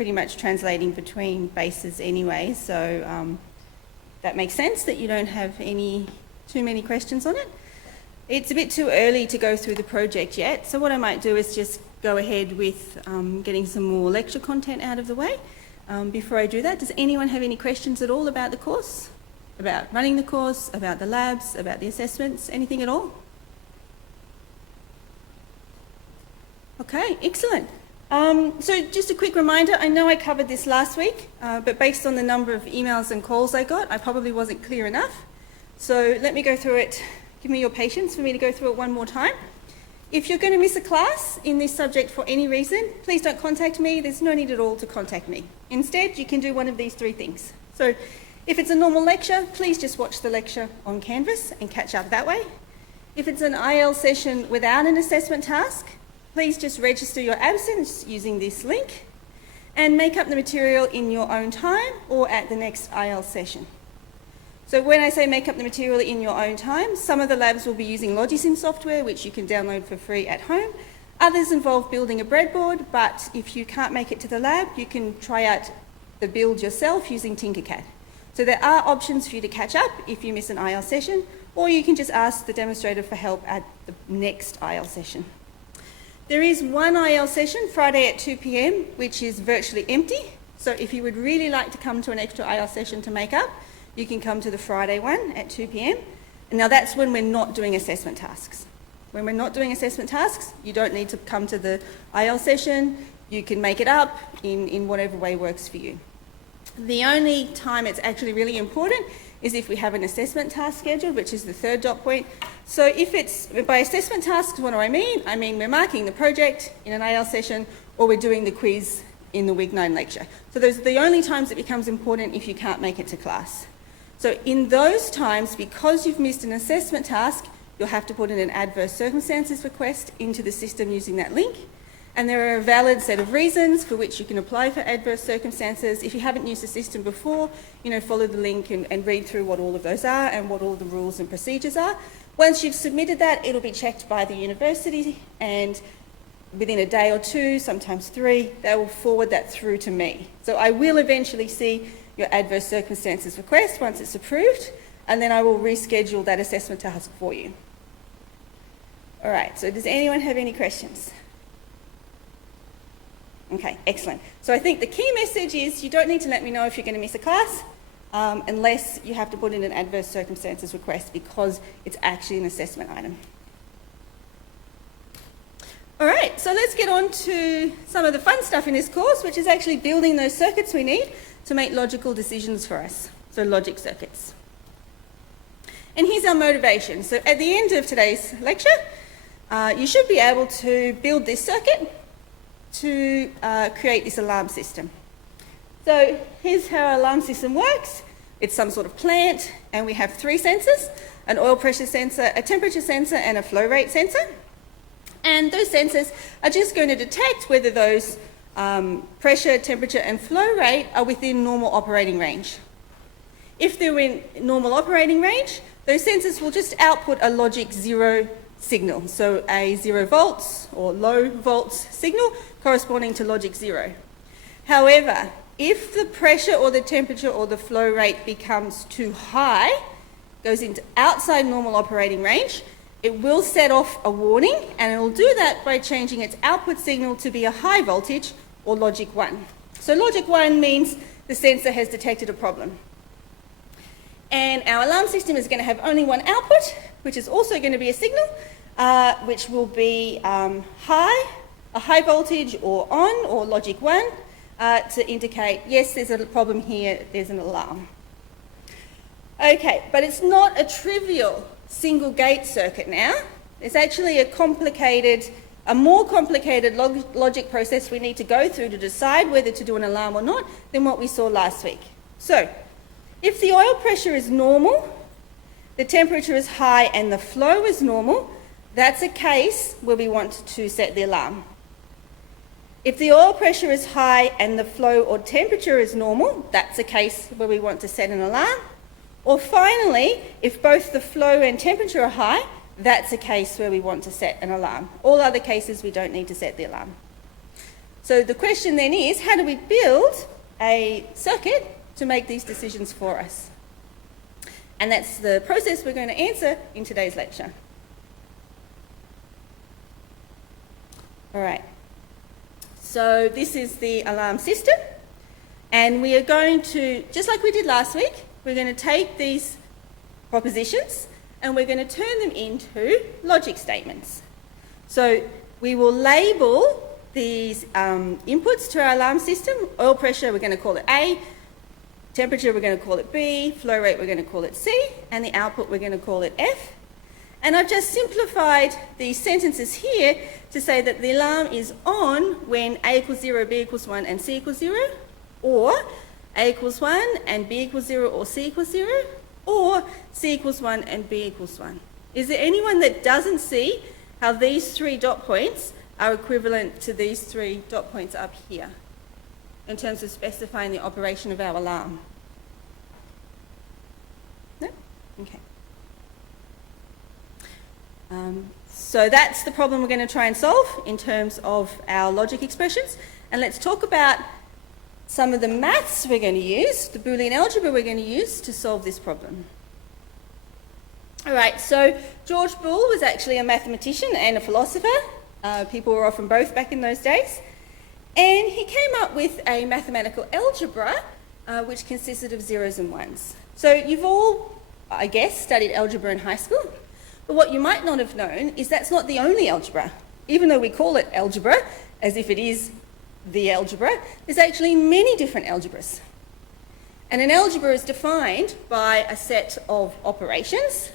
pretty much translating between bases anyway, so that makes sense that you don't have too many questions on it. It's a bit too early to go through the project yet, so what I might do is just go ahead with getting some more lecture content out of the way. Before I do that, does anyone have any questions at all about the course? About running the course, about the labs, about the assessments, anything at all? Okay, excellent. So just a quick reminder, I know I covered this last week, but based on the number of emails and calls I got, I probably wasn't clear enough. So let me go through it. Give me your patience for me to go through it one more time. If you're going to miss a class in this subject for any reason, please don't contact me. There's no need at all to contact me. Instead, you can do one of these three things. So if it's a normal lecture, please just watch the lecture on Canvas and catch up that way. If it's an IL session without an assessment task, please just register your absence using this link and make up the material in your own time or at the next IL session. So when I say make up the material in your own time, some of the labs will be using Logisim software, which you can download for free at home. Others involve building a breadboard, but if you can't make it to the lab, you can try out the build yourself using Tinkercad. So there are options for you to catch up if you miss an IL session, or you can just ask the demonstrator for help at the next IL session. There is one IL session Friday at 2 p.m, which is virtually empty. So if you would really like to come to an extra IL session to make up, you can come to the Friday one at 2 p.m. And now that's when we're not doing assessment tasks. When we're not doing assessment tasks, you don't need to come to the IL session. You can make it up in whatever way works for you. The only time it's actually really important is if we have an assessment task scheduled, which is the third dot point. So if it's, by assessment tasks, what do I mean? I mean we're marking the project in an IL session or we're doing the quiz in the week 9 lecture. So those are the only times it becomes important if you can't make it to class. So in those times, because you've missed an assessment task, you'll have to put in an adverse circumstances request into the system using that link. And there are a valid set of reasons for which you can apply for adverse circumstances. If you haven't used the system before, follow the link and read through what all of those are and what all the rules and procedures are. Once you've submitted that, it'll be checked by the university, and within a day or two, sometimes 3, they will forward that through to me. So I will eventually see your adverse circumstances request once it's approved, and then I will reschedule that assessment task for you. All right, so does anyone have any questions? Okay, excellent. So I think the key message is you don't need to let me know if you're going to miss a class unless you have to put in an adverse circumstances request because it's actually an assessment item. All right, so let's get on to some of the fun stuff in this course, which is actually building those circuits we need to make logical decisions for us, so logic circuits. And here's our motivation. So at the end of today's lecture, you should be able to build this circuit to create this alarm system. So here's how our alarm system works. It's some sort of plant, and we have 3 sensors, an oil pressure sensor, a temperature sensor, and a flow rate sensor. And those sensors are just going to detect whether those pressure, temperature, and flow rate are within normal operating range. If they're in normal operating range, those sensors will just output a logic 0 signal, so a 0 volts or low volts signal corresponding to logic 0. However, if the pressure or the temperature or the flow rate becomes too high, goes into outside normal operating range, it will set off a warning, and it will do that by changing its output signal to be a high voltage or logic 1. So logic 1 means the sensor has detected a problem. And our alarm system is going to have only one output, which is also going to be a signal, which will be a high voltage or on, or logic 1, to indicate, yes, there's a problem here, there's an alarm. Okay, but it's not a trivial single gate circuit now. It's actually a more complicated logic process we need to go through to decide whether to do an alarm or not than what we saw last week. So, if the oil pressure is normal, the temperature is high and the flow is normal, that's a case where we want to set the alarm. If the oil pressure is high and the flow or temperature is normal, that's a case where we want to set an alarm. Or finally, if both the flow and temperature are high, that's a case where we want to set an alarm. All other cases we don't need to set the alarm. So the question then is, how do we build a circuit to make these decisions for us? And that's the process we're going to answer in today's lecture. All right. So this is the alarm system. And we are going to, just like we did last week, we're going to take these propositions and we're going to turn them into logic statements. So we will label these inputs to our alarm system. Oil pressure, we're going to call it A. Temperature, we're going to call it B. Flow rate, we're going to call it C. And the output, we're going to call it F. And I've just simplified these sentences here to say that the alarm is on when A equals 0, B equals 1, and C equals 0, or A equals 1 and B equals 0 or C equals 0, or C equals 1 and B equals 1. Is there anyone that doesn't see how these 3 dot points are equivalent to these 3 dot points up here in terms of specifying the operation of our alarm? No? Okay. So that's the problem we're going to try and solve in terms of our logic expressions. And let's talk about some of the maths we're going to use, the Boolean algebra we're going to use to solve this problem. All right, so George Boole was actually a mathematician and a philosopher. People were often both back in those days. And he came up with a mathematical algebra which consisted of zeros and ones. So you've all, I guess, studied algebra in high school. But what you might not have known is that's not the only algebra. Even though we call it algebra, as if it is the algebra, there's actually many different algebras. And an algebra is defined by a set of operations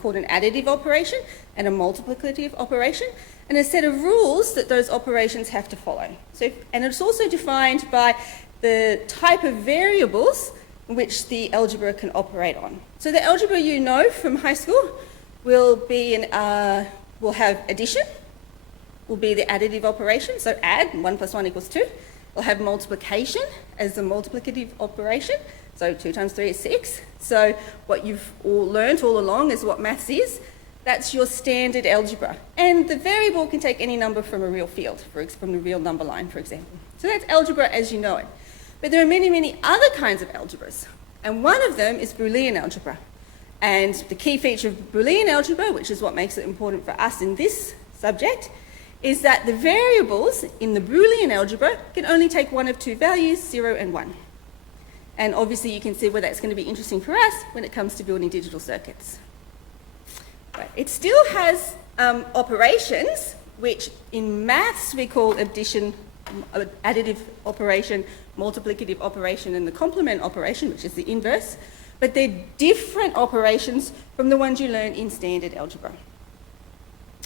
called an additive operation and a multiplicative operation, and a set of rules that those operations have to follow. And it's also defined by the type of variables which the algebra can operate on. So the algebra you know from high school will have addition, will be the additive operation, so add, 1 plus 1 equals 2. We'll have multiplication as the multiplicative operation, so 2 times 3 is 6. So what you've all learnt all along is what maths is. That's your standard algebra. And the variable can take any number from a real field, from the real number line, for example. So that's algebra as you know it. But there are many, many other kinds of algebras. And one of them is Boolean algebra. And the key feature of Boolean algebra, which is what makes it important for us in this subject, is that the variables in the Boolean algebra can only take one of 2 values, 0 and 1. And obviously you can see where that's going to be interesting for us when it comes to building digital circuits. But it still has operations, which in maths we call addition, additive operation, multiplicative operation, and the complement operation, which is the inverse. But they're different operations from the ones you learn in standard algebra.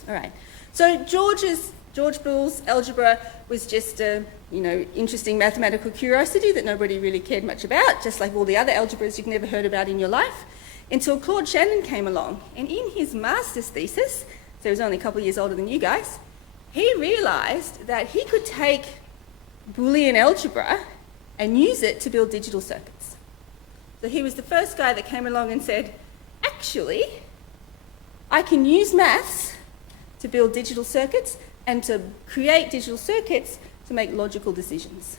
All right. So George Boole's algebra was just a, interesting mathematical curiosity that nobody really cared much about, just like all the other algebras you've never heard about in your life, until Claude Shannon came along. And in his master's thesis, so he was only a couple of years older than you guys, he realised that he could take Boolean algebra and use it to build digital circuits. So he was the first guy that came along and said, actually, I can use maths to build digital circuits and to create digital circuits to make logical decisions,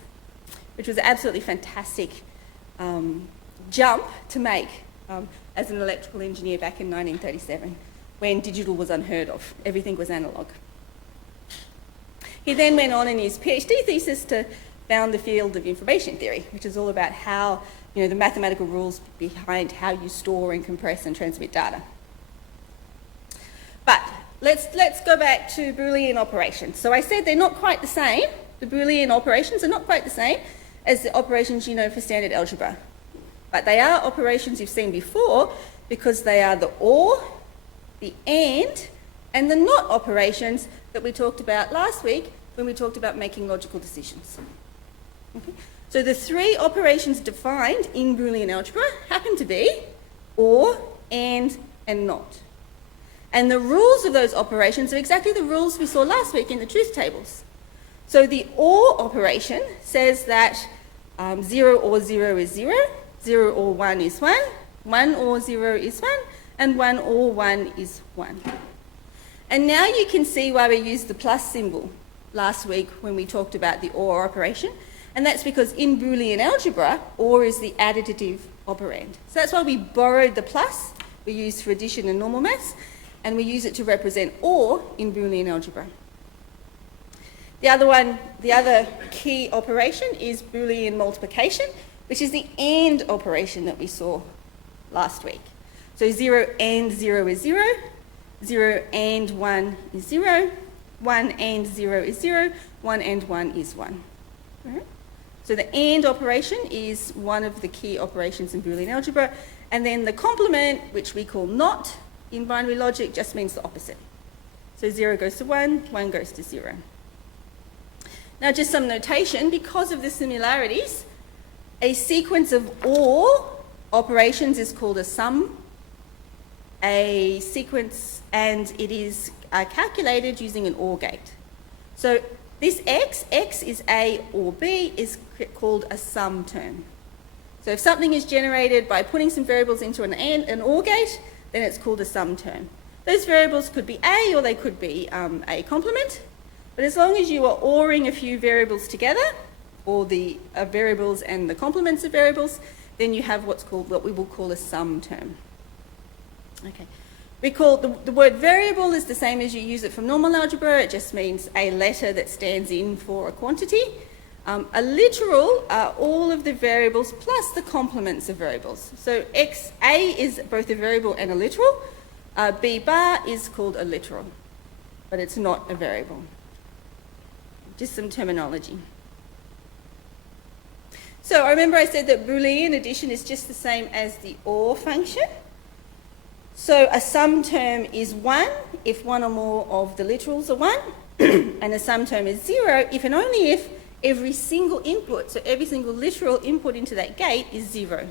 which was an absolutely fantastic jump to make as an electrical engineer back in 1937, when digital was unheard of. Everything was analogue. He then went on in his PhD thesis to found the field of information theory, which is all about how, the mathematical rules behind how you store and compress and transmit data. But let's go back to Boolean operations. So I said they're not quite the same. The Boolean operations are not quite the same as the operations you know for standard algebra. But they are operations you've seen before because they are the or, the and the not operations that we talked about last week when we talked about making logical decisions. Okay? So the 3 operations defined in Boolean algebra happen to be or, and not. And the rules of those operations are exactly the rules we saw last week in the truth tables. So the or operation says that 0 or 0 is 0, 0 or 1 is 1, 1 or 0 is 1, and 1 or 1 is 1. And now you can see why we use the plus symbol last week when we talked about the OR operation. And that's because in Boolean algebra, OR is the additive operand. So that's why we borrowed the plus we use for addition and normal maths, and we use it to represent OR in Boolean algebra. The other key operation is Boolean multiplication, which is the AND operation that we saw last week. So 0 and 0 is 0, 0 and 1 is 0, 1 and 0 is 0, 1 and 1 is 1. Right? So the AND operation is one of the key operations in Boolean algebra, and then the complement, which we call NOT in binary logic, just means the opposite. So 0 goes to 1, 1 goes to 0. Now just some notation, because of the similarities, a sequence of OR operations is called a sum, a sequence, and it is calculated using an OR gate. So this x is A or B, is called a sum term. So if something is generated by putting some variables into an OR gate, then it's called a sum term. Those variables could be A or they could be a complement, but as long as you are ORing a few variables together, or the variables and the complements of variables, then you have what we will call a sum term. Okay. We call the word variable is the same as you use it from normal algebra. It just means a letter that stands in for a quantity. A literal are all of the variables plus the complements of variables. So A is both a variable and a literal. B bar is called a literal, but it's not a variable. Just some terminology. So I remember I said that Boolean addition is just the same as the OR function. So a sum term is 1 if one or more of the literals are 1, and a sum term is 0 if and only if every single input, so every single literal input into that gate is 0.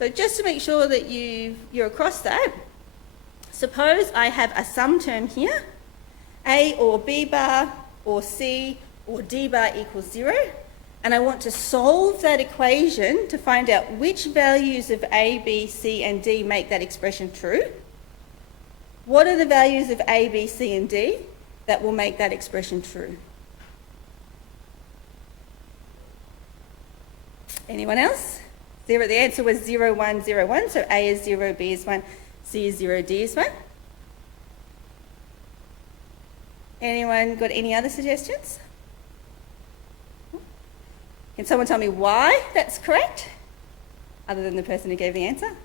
So just to make sure that you're across that, suppose I have a sum term here, A or B bar or C or D bar equals 0, and I want to solve that equation to find out which values of A, B, C and D make that expression true. What are the values of A, B, C and D that will make that expression true? Anyone else? The answer was 0, 1, 0, 1, so A is 0, B is 1, C is 0, D is 1. Anyone got any other suggestions? Can someone tell me why that's correct, other than the person who gave the answer?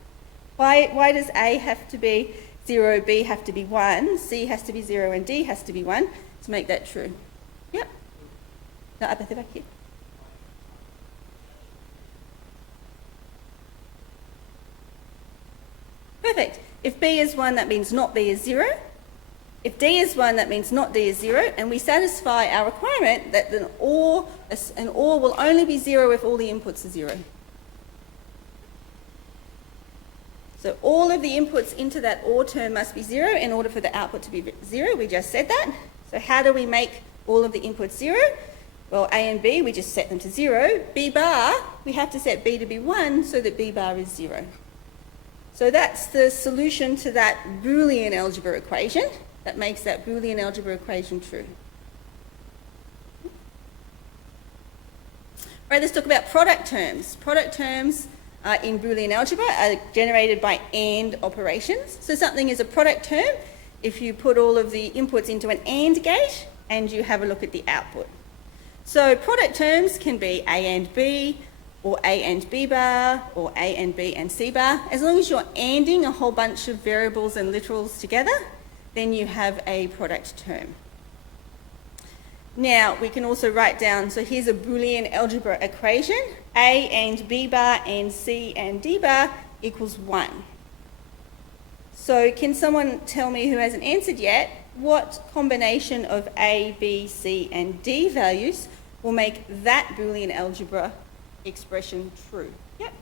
Why does A have to be 0, B have to be 1, C has to be 0 and D has to be 1 to make that true? Yep. No, up at the back here. Perfect. If B is 1, that means not B is 0. If D is 1, that means not D is 0, and we satisfy our requirement that an OR will only be 0 if all the inputs are 0. So all of the inputs into that OR term must be 0 in order for the output to be 0. We just said that. So how do we make all of the inputs 0? Well, A and B, we just set them to 0. B bar, we have to set B to be 1 so that B bar is 0. So that's the solution to that Boolean algebra equation that makes that Boolean algebra equation true. Right, let's talk about product terms. Product terms in Boolean algebra are generated by AND operations. So something is a product term if you put all of the inputs into an AND gate and you have a look at the output. So product terms can be A and B, or A and B bar, or A and B and C bar. As long as you're ANDing a whole bunch of variables and literals together, then you have a product term. Now, we can also write down, so here's a Boolean algebra equation. A and B bar and C and D bar equals 1. So can someone tell me, who hasn't answered yet, what combination of A, B, C and D values will make that Boolean algebra expression true? Yep.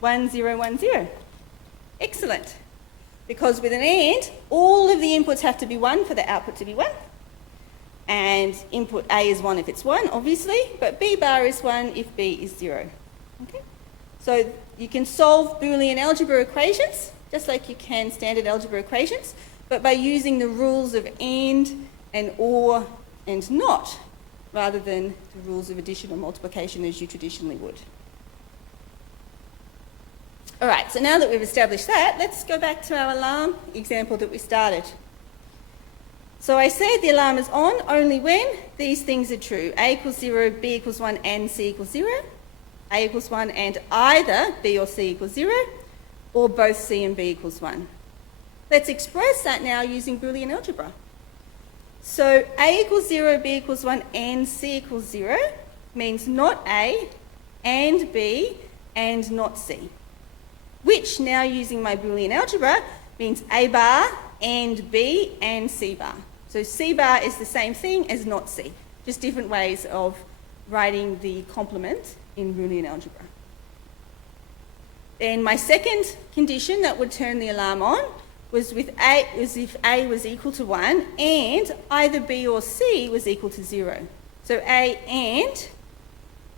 1, 0, 1, 0. Excellent. Because with an AND, all of the inputs have to be 1 for the output to be 1. And input A is 1 if it's 1, obviously, but B bar is 1 if B is 0. Okay? So you can solve Boolean algebra equations, just like you can standard algebra equations, but by using the rules of AND and or and not, rather than the rules of addition or multiplication as you traditionally would. All right, so now that we've established that, let's go back to our alarm example that we started. So I said the alarm is on only when these things are true. A equals 0, B equals 1 and C equals 0. A equals 1 and either B or C equals 0, or both C and B equals 1. Let's express that now using Boolean algebra. So A equals 0, B equals 1 and C equals 0 means not A and B and not C, which now using my Boolean algebra means A bar and B and C bar. So C bar is the same thing as not C, just different ways of writing the complement in Boolean algebra. Then my second condition that would turn the alarm on was if A was equal to 1 and either B or C was equal to 0. So A and,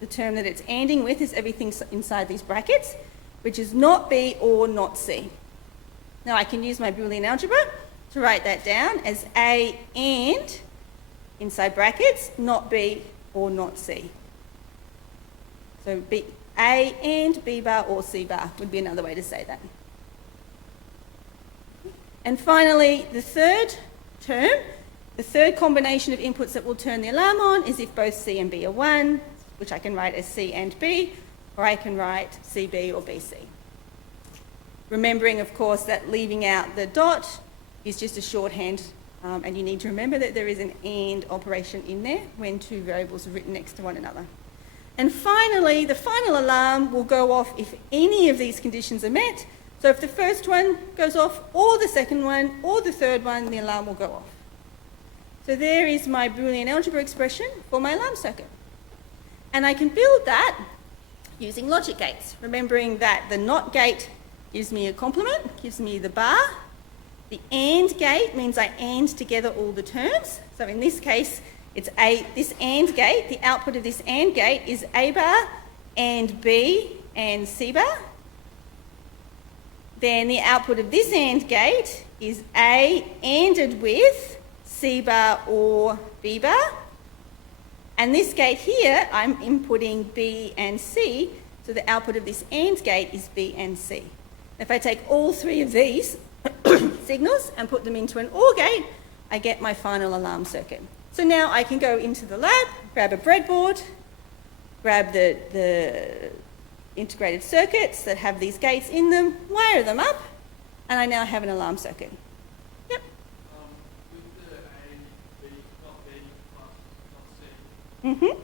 the term that it's anding with is everything inside these brackets, which is not B or not C. Now I can use my Boolean algebra to write that down as A and, inside brackets, not B or not C. So A and B bar or C bar would be another way to say that. And finally, the third term, the third combination of inputs that will turn the alarm on is if both C and B are 1, which I can write as C and B, or I can write CB or BC. Remembering, of course, that leaving out the dot is just a shorthand, and you need to remember that there is an AND operation in there when two variables are written next to one another. And finally, the final alarm will go off if any of these conditions are met. So if the first one goes off, or the second one, or the third one, the alarm will go off. So there is my Boolean algebra expression for my alarm circuit. And I can build that using logic gates, remembering that the NOT gate gives me a complement, gives me the bar. The AND gate means I AND together all the terms. So in this case, it's this AND gate, the output of this AND gate is A bar and B and C bar. Then the output of this AND gate is A ANDed with C bar or B bar. And this gate here, I'm inputting B and C, so the output of this AND gate is B and C. If I take all three of these signals and put them into an OR gate, I get my final alarm circuit. So now I can go into the lab, grab a breadboard, grab the integrated circuits that have these gates in them, wire them up, and I now have an alarm circuit. Yep. With the A, B, not B, plus, not C. Mm-hmm.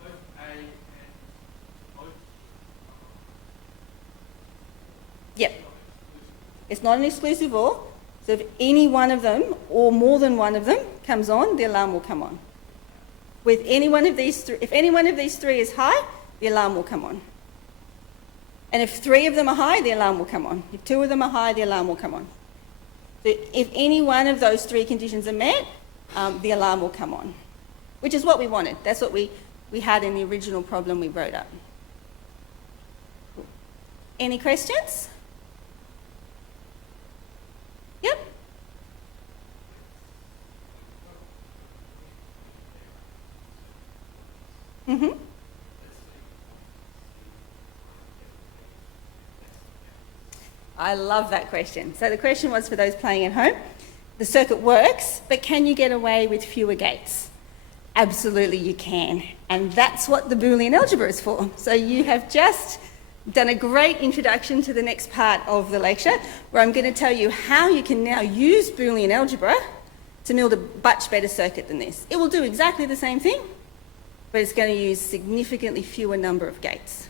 Both A and both. Yep. It's not an exclusive OR. So if any one of them or more than one of them comes on, the alarm will come on. With any one of these three, if any one of these three is high, the alarm will come on. And if three of them are high, the alarm will come on. If two of them are high, the alarm will come on. So if any one of those three conditions are met, the alarm will come on, which is what we wanted. That's what we had in the original problem we wrote up. Any questions? Yep. Mm-hmm. I love that question. So the question was for those playing at home. The circuit works, but can you get away with fewer gates? Absolutely you can. And that's what the Boolean algebra is for. So you have just done a great introduction to the next part of the lecture, where I'm going to tell you how you can now use Boolean algebra to build a much better circuit than this. It will do exactly the same thing, but it's going to use significantly fewer number of gates.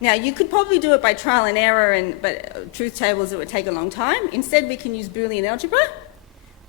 Now, you could probably do it by trial and error, but truth tables, it would take a long time. Instead, we can use Boolean algebra,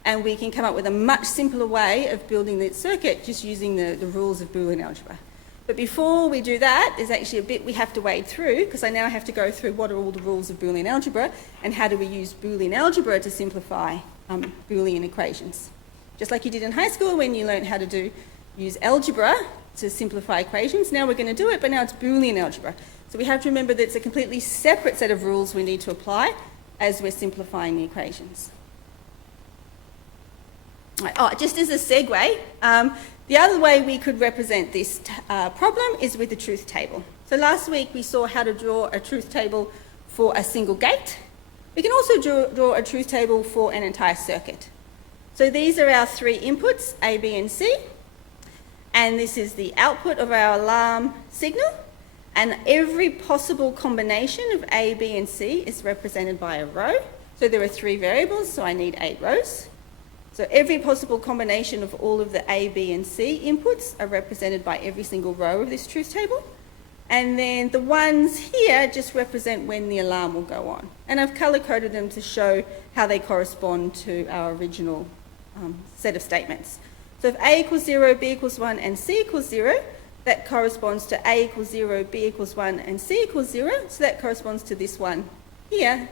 and we can come up with a much simpler way of building the circuit just using the rules of Boolean algebra. But before we do that, there's actually a bit we have to wade through, because I now have to go through what are all the rules of Boolean algebra, and how do we use Boolean algebra to simplify Boolean equations. Just like you did in high school when you learned how to use algebra to simplify equations. Now we're going to do it, but now it's Boolean algebra. So we have to remember that it's a completely separate set of rules we need to apply as we're simplifying the equations. Oh, just as a segue, the other way we could represent this problem is with the truth table. So last week we saw how to draw a truth table for a single gate. We can also draw a truth table for an entire circuit. So these are our three inputs, A, B and C, and this is the output of our alarm signal, and every possible combination of A, B and C is represented by a row. So there are 3 variables, so I need 8 rows. So every possible combination of all of the A, B and C inputs are represented by every single row of this truth table. And then the ones here just represent when the alarm will go on. And I've colour-coded them to show how they correspond to our original set of statements. So if A equals 0, B equals 1 and C equals 0, that corresponds to A equals 0, B equals 1 and C equals 0. So that corresponds to this one here.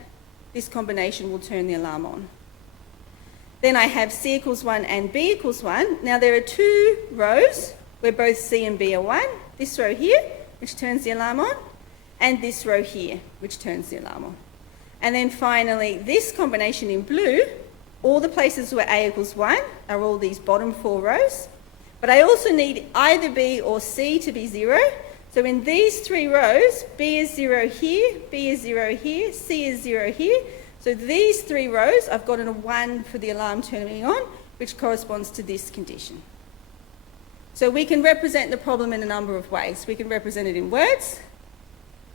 This combination will turn the alarm on. Then I have C equals 1 and B equals 1. Now there are 2 rows where both C and B are 1. This row here, which turns the alarm on, and this row here, which turns the alarm on. And then finally, this combination in blue, all the places where A equals 1 are all these bottom 4 rows. But I also need either B or C to be 0. So in these 3 rows, B is 0 here, B is 0 here, C is 0 here. So these 3 rows, I've got a 1 for the alarm turning on, which corresponds to this condition. So we can represent the problem in a number of ways. We can represent it in words.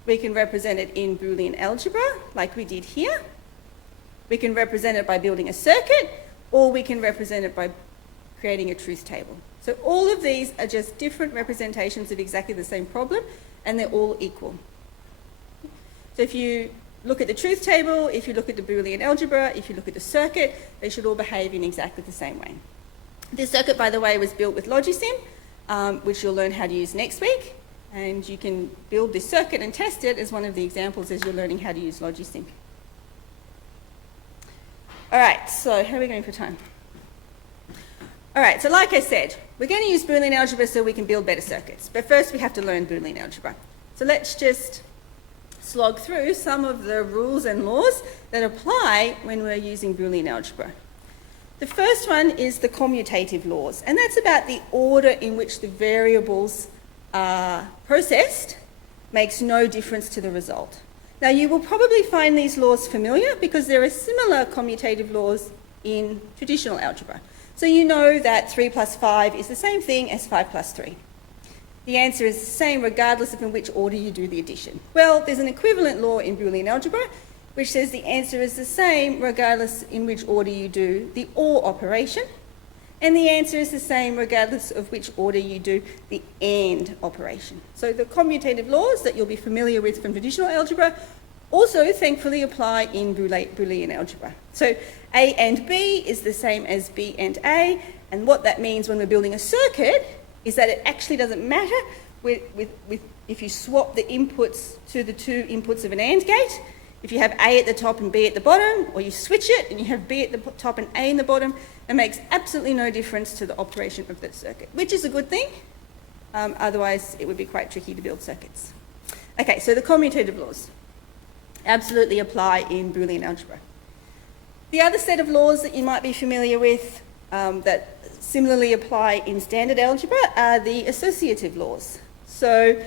We can represent it in Boolean algebra, like we did here. We can represent it by building a circuit, or we can represent it by creating a truth table. So all of these are just different representations of exactly the same problem, and they're all equal. So if you look at the truth table, if you look at the Boolean algebra, if you look at the circuit, they should all behave in exactly the same way. This circuit, by the way, was built with Logisim, which you'll learn how to use next week. And you can build this circuit and test it as one of the examples as you're learning how to use Logisim. All right, so how are we going for time? All right, so like I said, we're going to use Boolean algebra so we can build better circuits. But first we have to learn Boolean algebra. So let's just slog through some of the rules and laws that apply when we're using Boolean algebra. The first one is the commutative laws, and that's about the order in which the variables are processed makes no difference to the result. Now you will probably find these laws familiar because there are similar commutative laws in traditional algebra. So you know that 3 plus 5 is the same thing as 5 plus 3. The answer is the same regardless of in which order you do the addition. Well, there's an equivalent law in Boolean algebra which says the answer is the same regardless in which order you do the OR operation, and the answer is the same regardless of which order you do the AND operation. So the commutative laws that you'll be familiar with from traditional algebra also thankfully apply in Boolean algebra. So A and B is the same as B and A, and what that means when we're building a circuit is that it actually doesn't matter if you swap the inputs to the 2 inputs of an AND gate. If you have A at the top and B at the bottom, or you switch it and you have B at the top and A in the bottom, it makes absolutely no difference to the operation of that circuit, which is a good thing. Otherwise, it would be quite tricky to build circuits. Okay, so the commutative laws absolutely apply in Boolean algebra. The other set of laws that you might be familiar with that similarly apply in standard algebra are the associative laws. So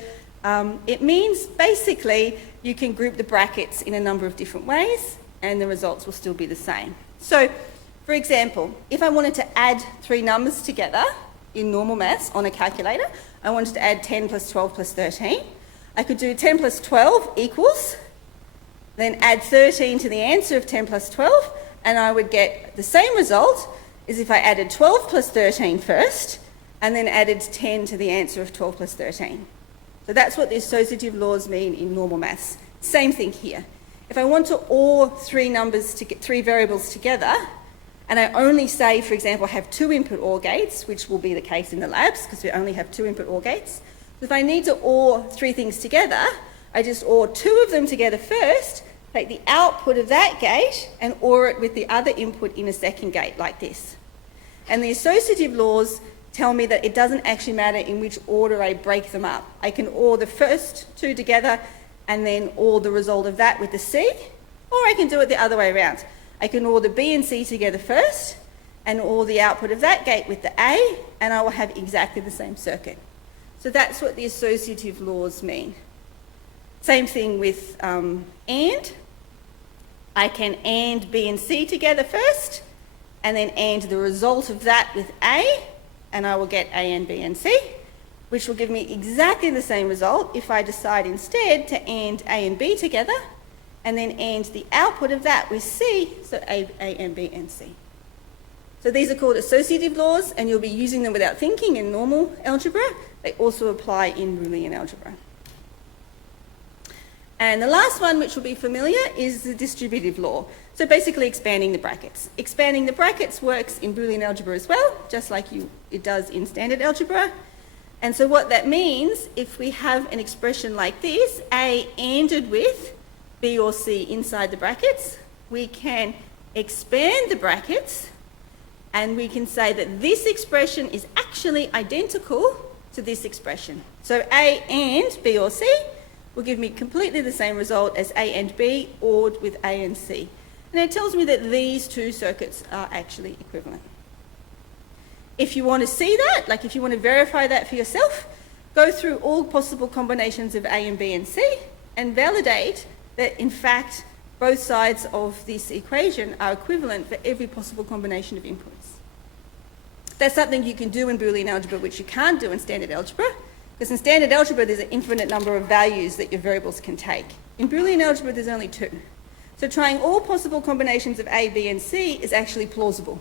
it means basically you can group the brackets in a number of different ways and the results will still be the same. So, for example, if I wanted to add 3 numbers together in normal maths on a calculator, I wanted to add 10 plus 12 plus 13, I could do 10 plus 12 equals, then add 13 to the answer of 10 plus 12, and I would get the same result as if I added 12 plus 13 first, and then added 10 to the answer of 12 plus 13. So that's what the associative laws mean in normal maths. Same thing here. If I want to OR 3 variables together, and I only say, for example, I have 2 input OR gates, which will be the case in the labs because we only have 2 input OR gates. So if I need to OR 3 things together, I just OR 2 of them together first, take the output of that gate and OR it with the other input in a second gate like this. And the associative laws tell me that it doesn't actually matter in which order I break them up. I can OR the first 2 together and then OR the result of that with the C, or I can do it the other way around. I can OR the B and C together first, and or the output of that gate with the A, and I will have exactly the same circuit. So that's what the associative laws mean. Same thing with AND. I can AND B and C together first, and then AND the result of that with A, and I will get A and B and C, which will give me exactly the same result if I decide instead to AND A and B together, and then AND the output of that with C, so A and B and C. So these are called associative laws, and you'll be using them without thinking in normal algebra. They also apply in Boolean algebra. And the last one, which will be familiar, is the distributive law. So basically expanding the brackets. Expanding the brackets works in Boolean algebra as well, just like it does in standard algebra. And so what that means, if we have an expression like this, A ANDed with B or C inside the brackets, we can expand the brackets, and we can say that this expression is actually identical to this expression. So A and B or C will give me completely the same result as A and B ORed with A and C. And it tells me that these two circuits are actually equivalent. If you want to see that, like if you want to verify that for yourself, go through all possible combinations of A and B and C and validate that in fact both sides of this equation are equivalent for every possible combination of inputs. That's something you can do in Boolean algebra which you can't do in standard algebra, because in standard algebra there's an infinite number of values that your variables can take. In Boolean algebra there's only 2. So trying all possible combinations of A, B and C is actually plausible.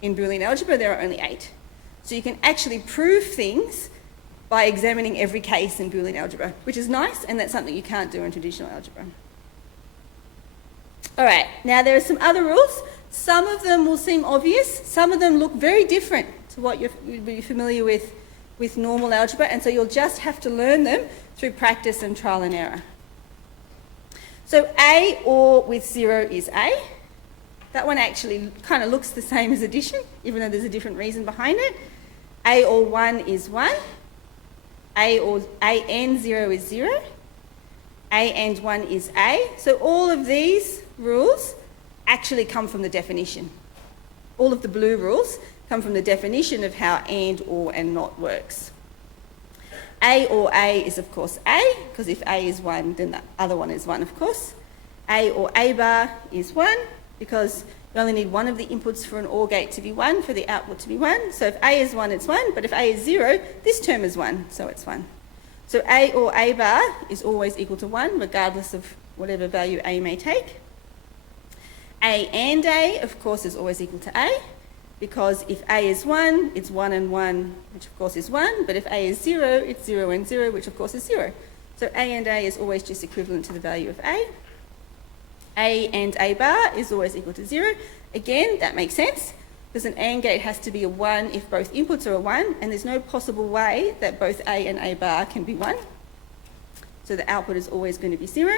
In Boolean algebra there are only 8. So you can actually prove things by examining every case in Boolean algebra, which is nice, and that's something you can't do in traditional algebra. All right, now there are some other rules. Some of them will seem obvious. Some of them look very different to what you'd be familiar with normal algebra, and so you'll just have to learn them through practice and trial and error. So A OR with 0 is A. That one actually kind of looks the same as addition, even though there's a different reason behind it. A OR 1 is 1. A and 0 is 0. A and 1 is A. So all of these rules actually come from the definition. All of the blue rules come from the definition of how and, or, and not works. A or A is of course A, because if A is 1, then the other one is 1, of course. A or A bar is 1, because you only need one of the inputs for an OR gate to be 1, for the output to be 1. So if A is 1, it's 1, but if A is 0, this term is 1, so it's 1. So A or A bar is always equal to 1, regardless of whatever value A may take. A and A, of course, is always equal to A, because if A is 1, it's 1 and 1, which of course is 1, but if A is 0, it's 0 and 0, which of course is 0. So A and A is always just equivalent to the value of A. A and A bar is always equal to 0. Again, that makes sense, because an AND gate has to be a 1 if both inputs are a 1, and there's no possible way that both A and A bar can be 1. So the output is always going to be 0.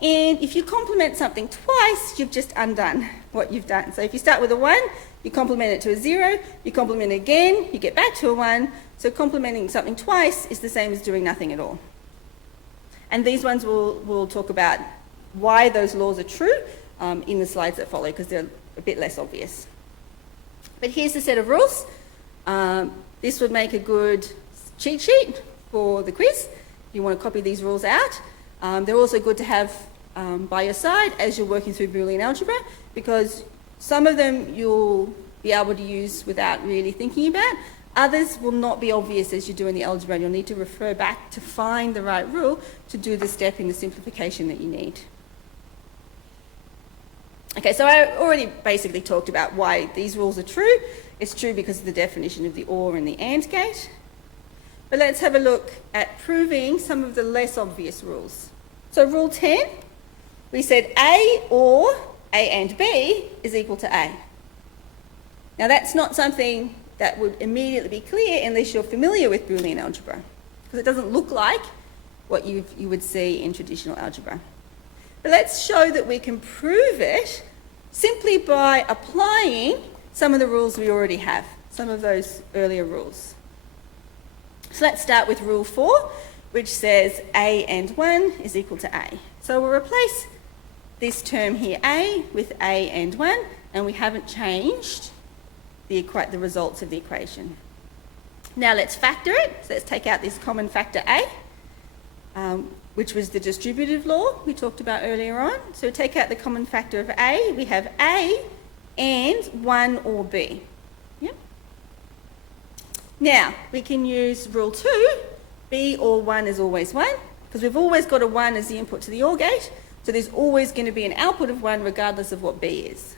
And if you complement something twice, you've just undone what you've done. So if you start with a 1, you complement it to a 0, you complement it again, you get back to a 1. So complementing something twice is the same as doing nothing at all. And these ones we'll talk about why those laws are true in the slides that follow, because they're a bit less obvious. But here's the set of rules. This would make a good cheat sheet for the quiz. You want to copy these rules out. They're also good to have by your side as you're working through Boolean algebra, because some of them you'll be able to use without really thinking about. Others will not be obvious as you're doing the algebra, and you'll need to refer back to find the right rule to do the step in the simplification that you need. Okay, so I already basically talked about why these rules are true. It's true because of the definition of the OR and the AND gate. But let's have a look at proving some of the less obvious rules. So rule 10, we said A or A and B is equal to A. Now that's not something that would immediately be clear unless you're familiar with Boolean algebra, because it doesn't look like what you would see in traditional algebra. But let's show that we can prove it simply by applying some of the rules we already have, some of those earlier rules. So let's start with rule 4, which says A and 1 is equal to A. So we'll replace this term here A with A and 1, and we haven't changed the results of the equation. Now let's factor it. So let's take out this common factor a, which was the distributive law we talked about earlier on. So take out the common factor of a. We have a and 1 or b. Yep. Now we can use rule 2. B or 1 is always 1, because we've always got a 1 as the input to the OR gate. So there's always going to be an output of 1 regardless of what b is.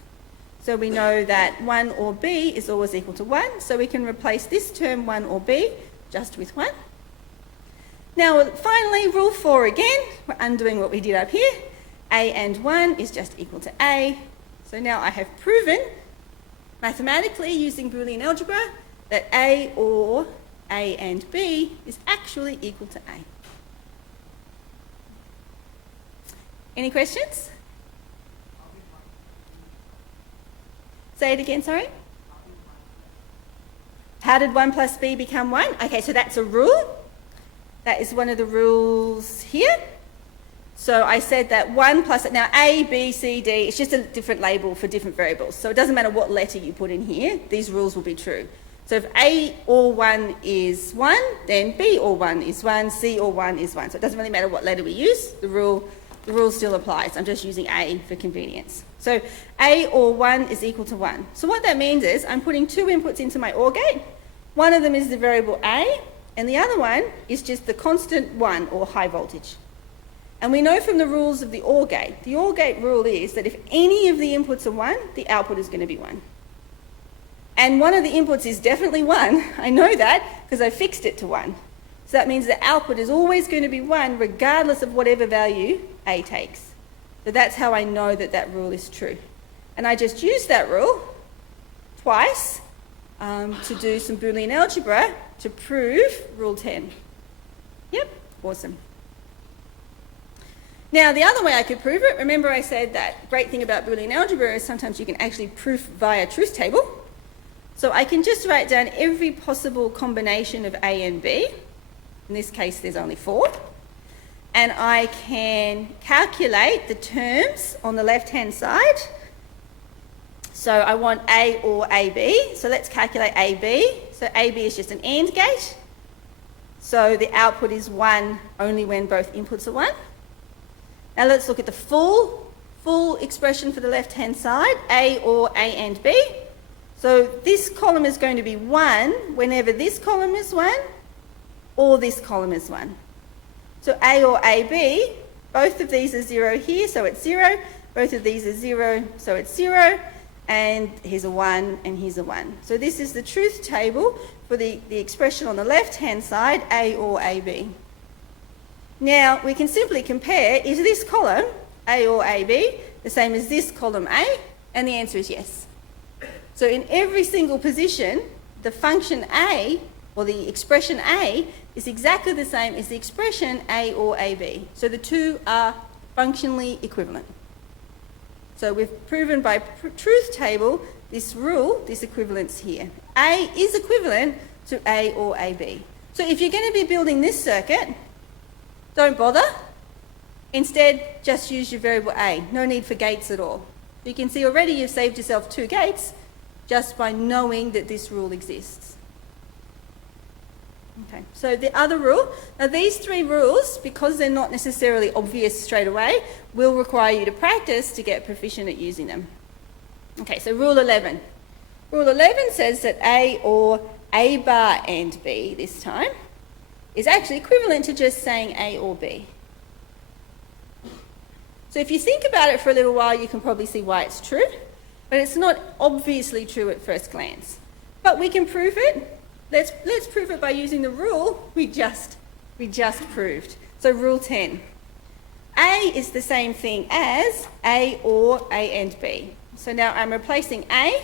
So we know that 1 or b is always equal to 1, so we can replace this term 1 or b just with 1. Now finally, rule 4 again, we're undoing what we did up here. A and 1 is just equal to a. So now I have proven mathematically using Boolean algebra that a or a and b is actually equal to a. Any questions? Say it again, sorry. How did 1 plus b become 1? Okay, so that's a rule. That is one of the rules here. So I said that 1 plus, now a, b, c, d, it's just a different label for different variables. So it doesn't matter what letter you put in here, these rules will be true. So if a or 1 is 1, then b or 1 is 1, c or 1 is 1. So it doesn't really matter what letter we use, the rule still applies. I'm just using a for convenience. So a or 1 is equal to 1. So what that means is I'm putting two inputs into my OR gate. One of them is the variable a, and the other one is just the constant 1 or high voltage. And we know from the rules of the OR gate rule is that if any of the inputs are 1, the output is going to be 1. And one of the inputs is definitely 1. I know that because I fixed it to 1. So that means the output is always going to be 1 regardless of whatever value a takes. So that's how I know that that rule is true. And I just used that rule twice to do some Boolean algebra to prove rule 10. Yep, awesome. Now the other way I could prove it, remember I said that great thing about Boolean algebra is sometimes you can actually proof via truth table. So I can just write down every possible combination of a and b. In this case there's only 4. And I can calculate the terms on the left-hand side. So I want a or ab. So let's calculate ab. So ab is just an AND gate. So the output is 1 only when both inputs are 1. Now let's look at the full expression for the left-hand side, a or a and b. So this column is going to be 1 whenever this column is 1 or this column is 1. So a or ab, both of these are 0 here, so it's 0. Both of these are 0, so it's 0. And here's a 1 and here's a 1. So this is the truth table for the expression on the left-hand side, a or ab. Now we can simply compare, is this column, a or ab, the same as this column a? And the answer is yes. So in every single position, the function a, or the expression a, is exactly the same as the expression a or ab. So the two are functionally equivalent. So we've proven by truth table this rule, this equivalence here. A is equivalent to a or ab. So if you're going to be building this circuit, don't bother. Instead, just use your variable a. No need for gates at all. You can see already you've saved yourself 2 gates just by knowing that this rule exists. Okay, so the other rule, now these 3 rules, because they're not necessarily obvious straight away, will require you to practice to get proficient at using them. Okay, so rule 11. Rule 11 says that a or a bar and b this time is actually equivalent to just saying a or b. So if you think about it for a little while, you can probably see why it's true, but it's not obviously true at first glance. But we can prove it. Let's prove it by using the rule we just proved. So rule 10. A is the same thing as a or a and b. So now I'm replacing a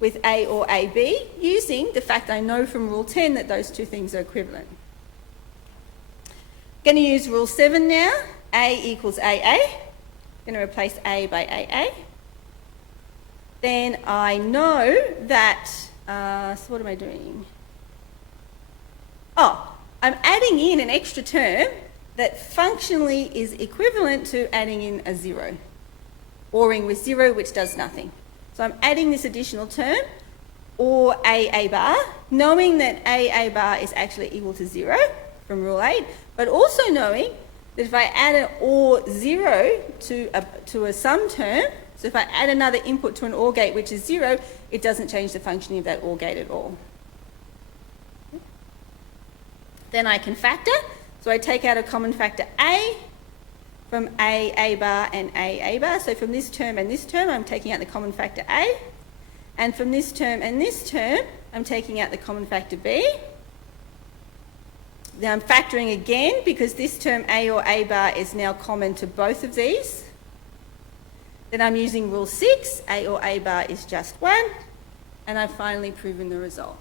with a or ab using the fact I know from rule 10 that those two things are equivalent. Going to use rule 7 now. A equals AA. Going to replace A by AA. Then I know that, so what am I doing? Oh, I'm adding in an extra term that functionally is equivalent to adding in a 0. ORing with 0, which does nothing. So I'm adding this additional term. or AA bar, knowing that AA bar is actually equal to 0 from rule 8, but also knowing that if I add an OR 0 to a sum term, so if I add another input to an OR gate which is 0, it doesn't change the functioning of that OR gate at all. Then I can factor, so I take out a common factor A from A bar and A bar. So from this term and this term, I'm taking out the common factor A. And from this term and this term, I'm taking out the common factor B. Then I'm factoring again because this term A or A bar is now common to both of these. Then I'm using rule 6, A or A bar is just 1, and I've finally proven the result.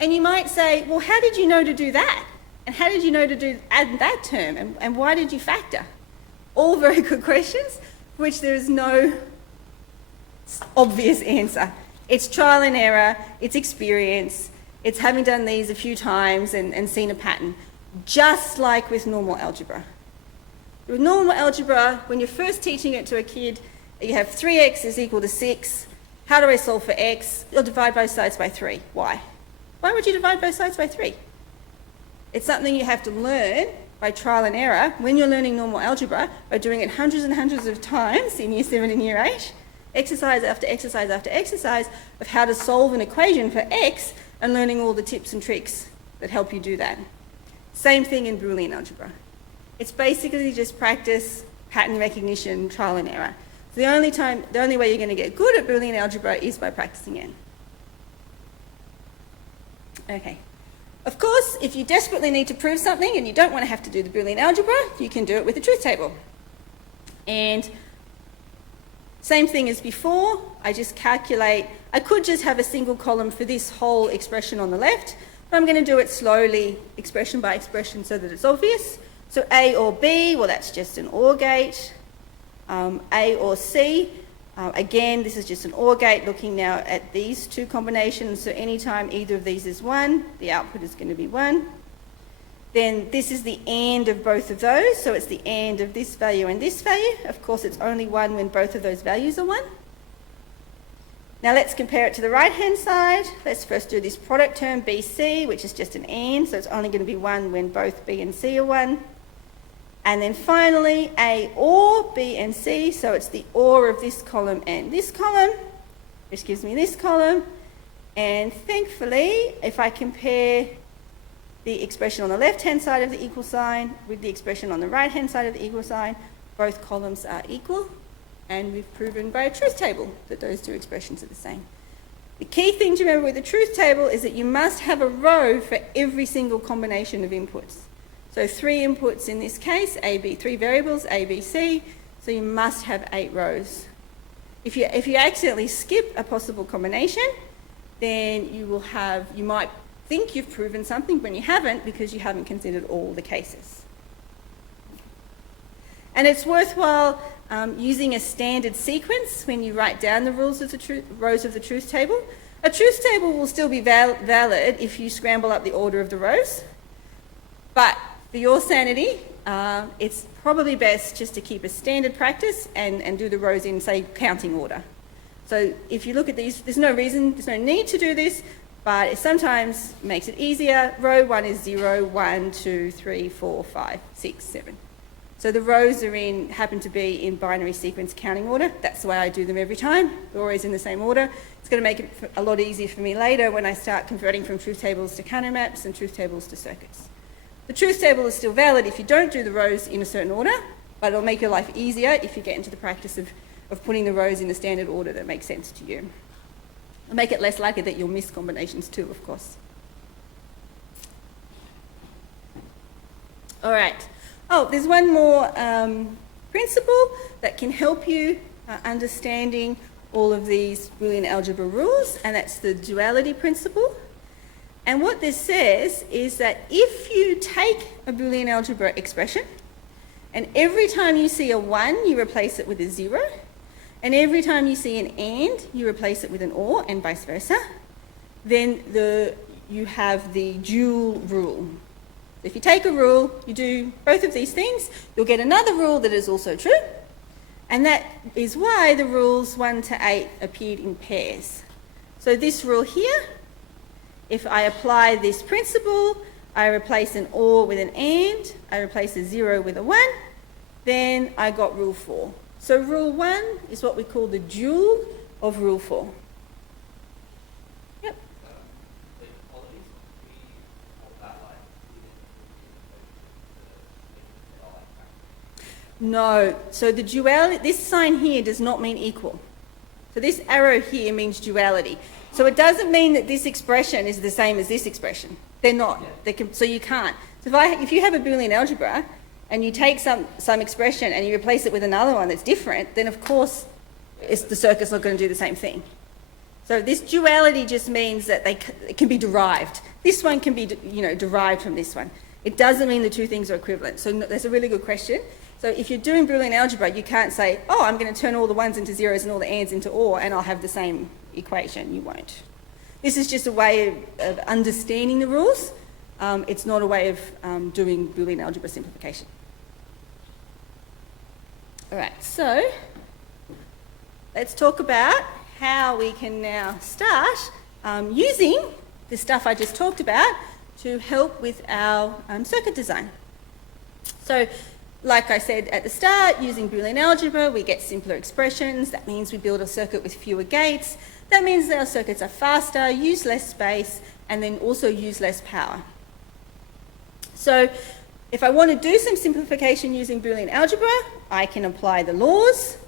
And you might say, well, how did you know to do that? And how did you know to add that term? And why did you factor? All very good questions, for which there is no obvious answer. It's trial and error, it's experience, it's having done these a few times and seen a pattern, just like with normal algebra. With normal algebra, when you're first teaching it to a kid, you have 3x is equal to 6. How do I solve for x? You'll divide both sides by 3. Why? Why would you divide both sides by 3? It's something you have to learn by trial and error when you're learning normal algebra, by doing it hundreds and hundreds of times in year 7 and year 8, exercise after exercise after exercise of how to solve an equation for x and learning all the tips and tricks that help you do that. Same thing in Boolean algebra. It's basically just practice, pattern recognition, trial and error. So the only way you're going to get good at Boolean algebra is by practicing it. Okay. Of course, if you desperately need to prove something and you don't want to have to do the Boolean algebra, you can do it with the truth table. And same thing as before, I just calculate, I could just have a single column for this whole expression on the left, but I'm going to do it slowly, expression by expression, so that it's obvious. So A or B, well, that's just an OR gate. A or C, again, this is just an OR gate looking now at these two combinations. So anytime either of these is 1, the output is going to be 1. Then this is the AND of both of those. So it's the AND of this value and this value. Of course, it's only 1 when both of those values are 1. Now let's compare it to the right-hand side. Let's first do this product term BC, which is just an AND. So it's only going to be 1 when both B and C are 1. And then finally, A or B and C, so it's the OR of this column and this column, which gives me this column. And thankfully, if I compare the expression on the left-hand side of the equal sign with the expression on the right-hand side of the equal sign, both columns are equal. And we've proven by a truth table that those two expressions are the same. The key thing to remember with the truth table is that you must have a row for every single combination of inputs. So 3 inputs in this case, A, B, 3 variables, A, B, C, so you must have 8 rows. If you accidentally skip a possible combination, then you might think you've proven something when you haven't, because you haven't considered all the cases. And it's worthwhile using a standard sequence when you write down the rows of the truth table. A truth table will still be valid if you scramble up the order of the rows, but for your sanity, it's probably best just to keep a standard practice and do the rows in, say, counting order. So if you look at these, there's no need to do this, but it sometimes makes it easier. Row 1 is 0, 1, 2, 3, 4, 5, 6, 7. So the rows happen to be in binary sequence counting order. That's the way I do them every time. They're always in the same order. It's going to make it a lot easier for me later when I start converting from truth tables to counter maps and truth tables to circuits. The truth table is still valid if you don't do the rows in a certain order, but it'll make your life easier if you get into the practice of putting the rows in the standard order that makes sense to you. It'll make it less likely that you'll miss combinations too, of course. All right. Oh, there's one more principle that can help you understanding all of these Boolean algebra rules, and that's the duality principle. And what this says is that if you take a Boolean algebra expression, and every time you see a 1, you replace it with a 0, and every time you see an AND, you replace it with an OR, and vice versa, then you have the dual rule. If you take a rule, you do both of these things, you'll get another rule that is also true, and that is why the rules 1 to 8 appeared in pairs. So this rule here, if I apply this principle, I replace an or with an and, I replace a 0 with a 1, then I got rule 4. So rule 1 is what we call the dual of rule 4. Yep. The qualities of that, like, No, so the duality, this sign here does not mean equal. So this arrow here means duality. So it doesn't mean that this expression is the same as this expression. They're not. So you can't. So if you have a Boolean algebra and you take some expression and you replace it with another one that's different, then of course the circuit's not going to do the same thing. So this duality just means that it can be derived. This one can be derived from this one. It doesn't mean the two things are equivalent. So that's a really good question. So if you're doing Boolean algebra, you can't say, oh, I'm going to turn all the ones into zeros and all the ands into or, and I'll have the same equation. You won't. This is just a way of understanding the rules. It's not a way of doing Boolean algebra simplification. All right, so let's talk about how we can now start using the stuff I just talked about to help with our circuit design. So, like I said at the start, using Boolean algebra, we get simpler expressions. That means we build a circuit with fewer gates. That means that our circuits are faster, use less space, and then also use less power. So if I want to do some simplification using Boolean algebra, I can apply the laws,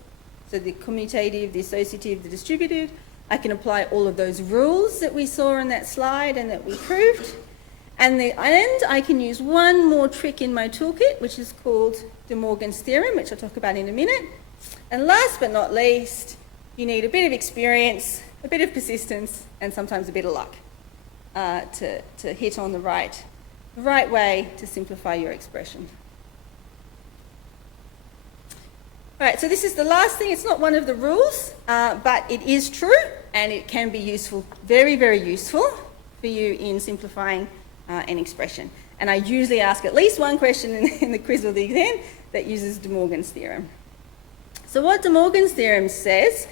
so the commutative, the associative, the distributive. I can apply all of those rules that we saw on that slide and that we proved. And I can use one more trick in my toolkit, which is called De Morgan's theorem, which I'll talk about in a minute. And last but not least, you need a bit of experience, a bit of persistence, and sometimes a bit of luck to hit on the right way to simplify your expression. All right, so this is the last thing. It's not one of the rules, but it is true, and it can be useful, very, very useful for you in simplifying an expression. And I usually ask at least one question in the quiz or the exam that uses De Morgan's theorem. So what De Morgan's theorem says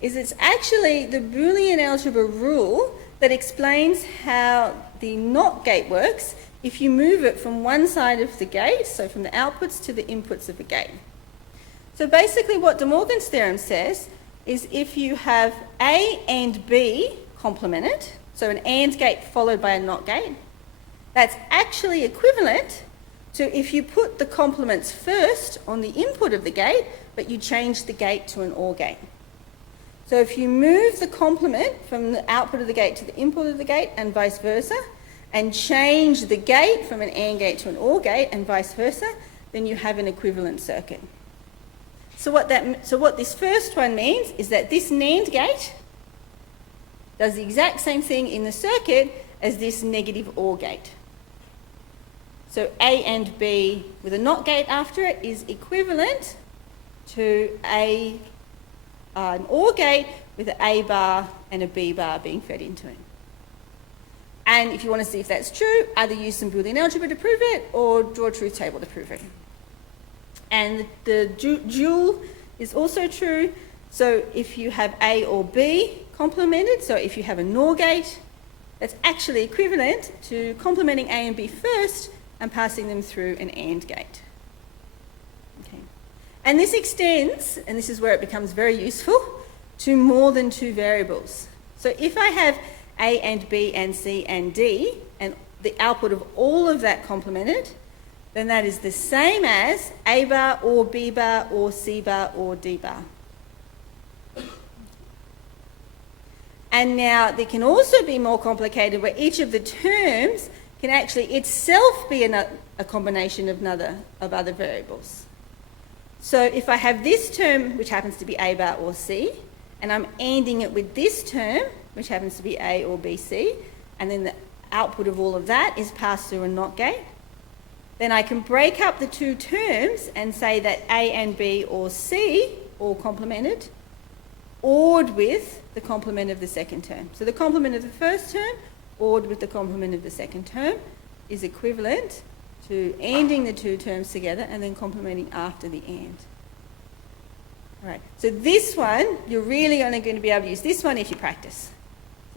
is it's actually the Boolean algebra rule that explains how the NOT gate works if you move it from one side of the gate, so from the outputs to the inputs of a gate. So basically what De Morgan's theorem says is if you have A and B complemented, so an AND gate followed by a NOT gate, that's actually equivalent to if you put the complements first on the input of the gate, but you change the gate to an OR gate. So if you move the complement from the output of the gate to the input of the gate and vice versa, and change the gate from an AND gate to an OR gate and vice versa, then you have an equivalent circuit. So what this first one means is that this NAND gate does the exact same thing in the circuit as this negative OR gate. So A and B with a NOT gate after it is equivalent to an OR gate with an A bar and a B bar being fed into it. And if you want to see if that's true, either use some Boolean algebra to prove it or draw a truth table to prove it. And the dual is also true. So if you have A or B complemented, so if you have a NOR gate, that's actually equivalent to complementing A and B first and passing them through an AND gate. Okay. And this extends, and this is where it becomes very useful, to more than two variables. So if I have A and B and C and D, and the output of all of that complemented, then that is the same as A bar or B bar or C bar or D bar. And now they can also be more complicated where each of the terms can actually itself be a combination of other variables. So if I have this term, which happens to be A bar or C, and I'm ANDing it with this term, which happens to be A or B, C, and then the output of all of that is passed through a NOT gate, then I can break up the two terms and say that A and B or C, all complemented, ORed with the complement of the second term. So the complement of the first term ORed with the complement of the second term is equivalent to ANDing the two terms together and then complementing after the AND. All right, so this one, you're really only going to be able to use this one if you practice.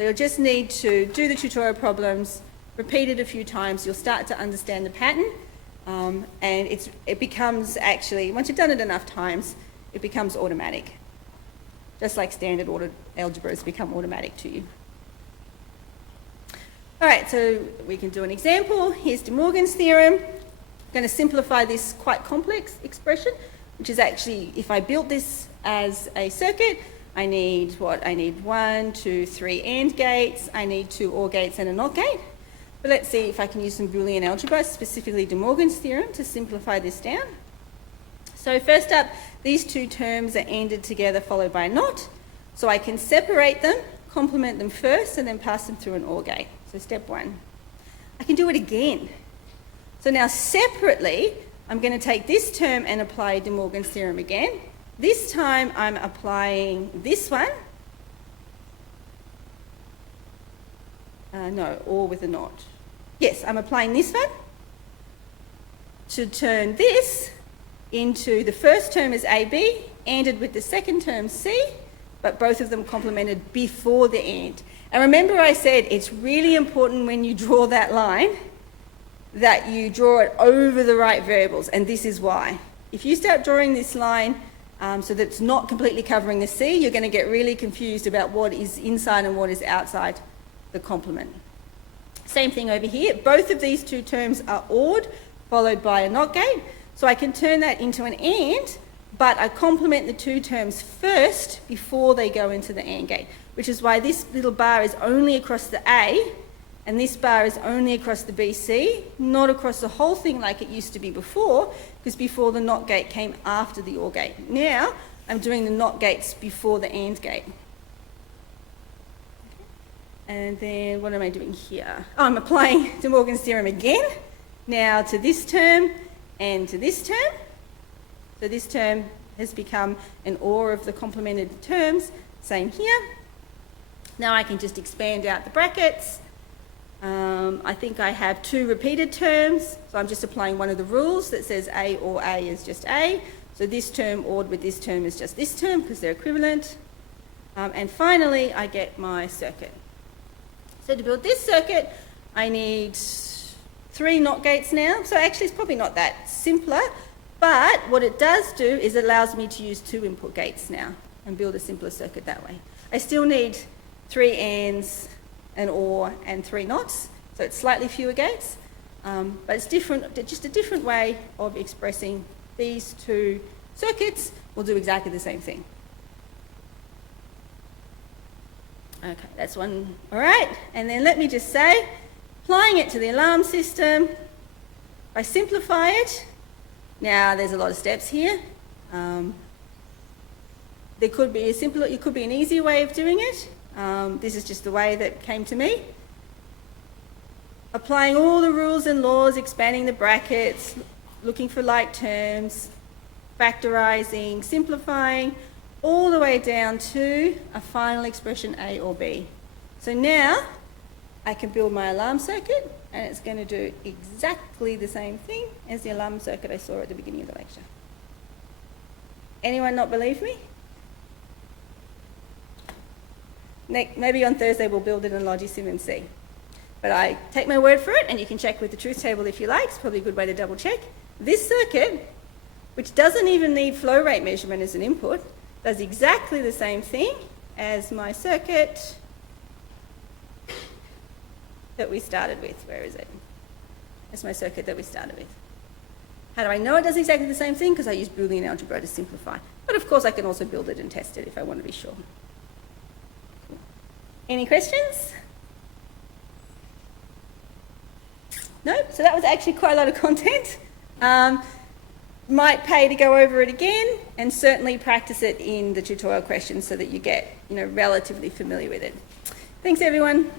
So you'll just need to do the tutorial problems, repeat it a few times, you'll start to understand the pattern, and it becomes actually, once you've done it enough times, it becomes automatic. Just like standard algebra has become automatic to you. All right, so we can do an example. Here's De Morgan's theorem. I'm going to simplify this quite complex expression, which is actually, if I built this as a circuit, I need what? I need 1, 2, 3 AND gates. I need 2 OR gates and a NOT gate. But let's see if I can use some Boolean algebra, specifically De Morgan's theorem, to simplify this down. So first up, these two terms are ANDed together followed by a NOT. So I can separate them, complement them first, and then pass them through an OR gate. So step 1. I can do it again. So now separately, I'm going to take this term and apply De Morgan's theorem again. This time I'm applying this one. No, OR with a NOT. Yes, I'm applying this one to turn this into the first term is AB, ANDed with the second term C, but both of them complemented before the AND. And remember I said it's really important when you draw that line that you draw it over the right variables, and this is why. If you start drawing this line so that it's not completely covering the C, you're going to get really confused about what is inside and what is outside the complement. Same thing over here. Both of these two terms are ORed, followed by a NOT gate. So I can turn that into an AND, but I complement the two terms first before they go into the AND gate, which is why this little bar is only across the A, and this bar is only across the BC, not across the whole thing like it used to be before, because before the NOT gate came after the OR gate. Now I'm doing the NOT gates before the AND gate. And then what am I doing here? Oh, I'm applying De Morgan's theorem again, now to this term and to this term. So this term has become an OR of the complemented terms, same here. Now I can just expand out the brackets. I think I have 2 repeated terms, so I'm just applying one of the rules that says A or A is just A. So this term ORed with this term is just this term because they're equivalent. And finally, I get my circuit. So to build this circuit, I need 3 NOT gates now. So actually it's probably not that simpler, but what it does do is it allows me to use 2 input gates now and build a simpler circuit that way. I still need 3 ANDs, an OR, and 3 NOTs, so it's slightly fewer gates, but it's different, just a different way of expressing these 2 circuits will do exactly the same thing. Okay, that's one. All right, and then let me just say, applying it to the alarm system, if I simplify it, now there's a lot of steps here. There could be a simpler, it could be an easier way of doing it. This is just the way that came to me. Applying all the rules and laws, expanding the brackets, looking for like terms, factorising, simplifying, all the way down to a final expression A or B. So now I can build my alarm circuit, and it's going to do exactly the same thing as the alarm circuit I saw at the beginning of the lecture. Anyone not believe me? Maybe on Thursday we'll build it in Logisim and see. But I take my word for it, and you can check with the truth table if you like. It's probably a good way to double check. This circuit, which doesn't even need flow rate measurement as an input, does exactly the same thing as my circuit that we started with. Where is it? That's my circuit that we started with. How do I know it does exactly the same thing? Because I use Boolean algebra to simplify. But of course I can also build it and test it if I want to be sure. Any questions? No? So that was actually quite a lot of content. Might pay to go over it again, and certainly practice it in the tutorial questions so that you get, relatively familiar with it. Thanks everyone.